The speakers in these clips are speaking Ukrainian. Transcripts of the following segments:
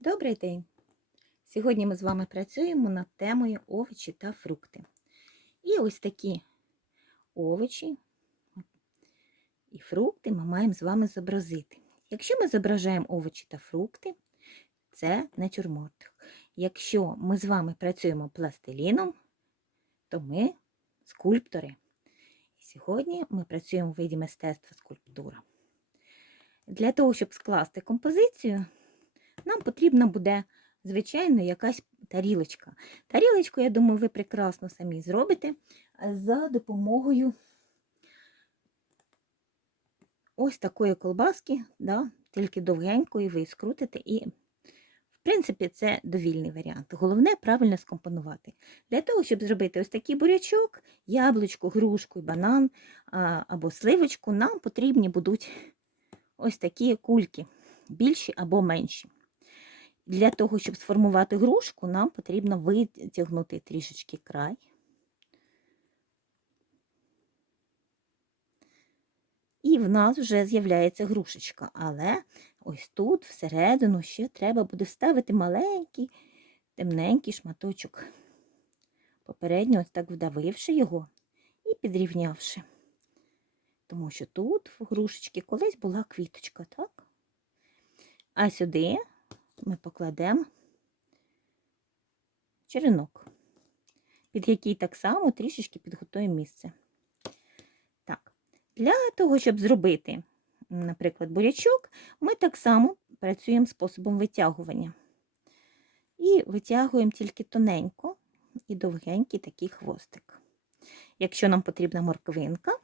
Добрий день! Сьогодні ми з вами працюємо над темою овочі та фрукти. І ось такі овочі і фрукти ми маємо з вами зобразити. Якщо ми зображаємо овочі та фрукти, це натюрморт. Якщо ми з вами працюємо пластиліном, то ми скульптори. І сьогодні ми працюємо в виді мистецтва скульптура. Для того, щоб скласти композицію, нам потрібна буде, звичайно, якась тарілочка. Тарілочку, я думаю, ви прекрасно самі зробите за допомогою ось такої колбаски, тільки довгенької ви скрутите і, в принципі, це довільний варіант. Головне правильно скомпонувати. Для того, щоб зробити ось такий бурячок, яблучко, грушку, банан або сливочку, нам потрібні будуть ось такі кульки, більші або менші. Для того, щоб сформувати грушку, нам потрібно витягнути трішечки край. І в нас вже з'являється грушечка. Але ось тут всередину ще треба буде вставити маленький, темненький шматочок. Попередньо ось так вдавивши його і підрівнявши. Тому що тут в грушечки колись була квіточка, так? А сюди ми покладемо черенок, під який так само трішечки підготуємо місце. Так, для того, щоб зробити, наприклад, бурячок, ми так само працюємо способом витягування. І витягуємо тільки тоненько і довгенький такий хвостик. Якщо нам потрібна морквинка,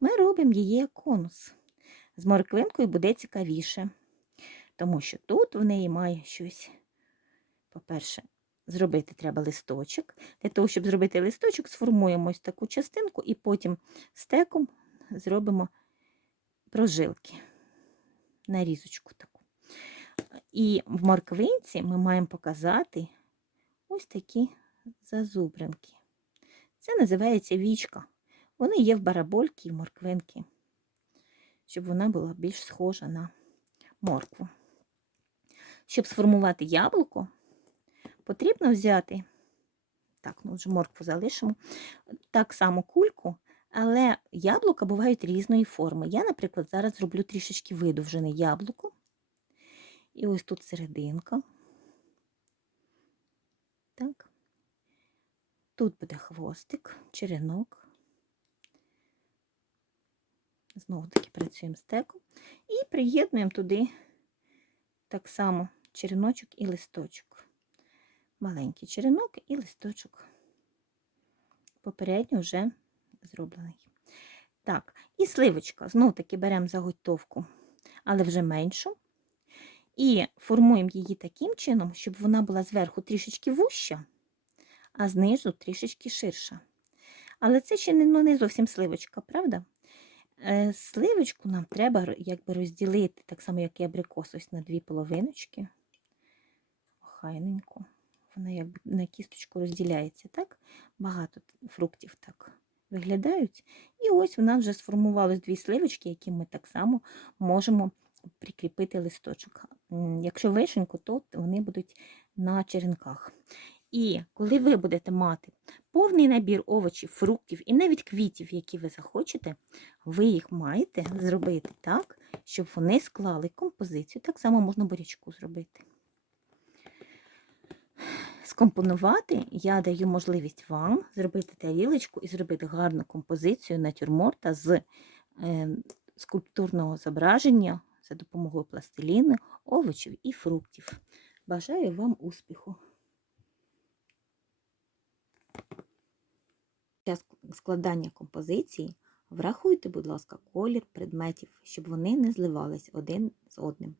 ми робимо її як конус. З морквинкою буде цікавіше. Тому що тут в неї має щось, по-перше, зробити треба листочок. Для того, щоб зробити листочок, сформуємо ось таку частинку і потім стеком зробимо прожилки, нарізочку таку. І в морквинці ми маємо показати ось такі зазубринки. Це називається вічка. Вони є в барабольки і в морквинки, щоб вона була більш схожа на моркву. Щоб сформувати яблуко, потрібно взяти, вже моркву залишимо, так само кульку, але яблука бувають різної форми. Я, наприклад, зараз зроблю трішечки видовжене яблуко. І ось тут серединка. Так. Тут буде хвостик, черенок. Знову таки працюємо стеком. І приєднуємо туди так само череночок і листочок. Маленький черенок і листочок попередньо вже зроблений. Так, і сливочка. Знову таки беремо заготовку, але вже меншу. І формуємо її таким чином, щоб вона була зверху трішечки вуща, а знизу трішечки ширша. Але це ще не зовсім сливочка, правда? Сливочку нам треба розділити, так само, як і абрикос, ось на дві половиночки. Охайненько. Вона якби на кісточку розділяється, так? Багато фруктів так виглядають. І ось у нас вже сформувалось дві сливочки, які ми так само можемо прикріпити листочок. Якщо вишеньку, то вони будуть на черенках. І коли ви будете мати повний набір овочів, фруктів і навіть квітів, які ви захочете, ви їх маєте зробити так, щоб вони склали композицію. Так само можна бурячку зробити. Скомпонувати я даю можливість вам зробити тарілочку і зробити гарну композицію натюрморта з скульптурного зображення за допомогою пластиліну, овочів і фруктів. Бажаю вам успіху! Під час складання композиції врахуйте, будь ласка, колір предметів, щоб вони не зливались один з одним.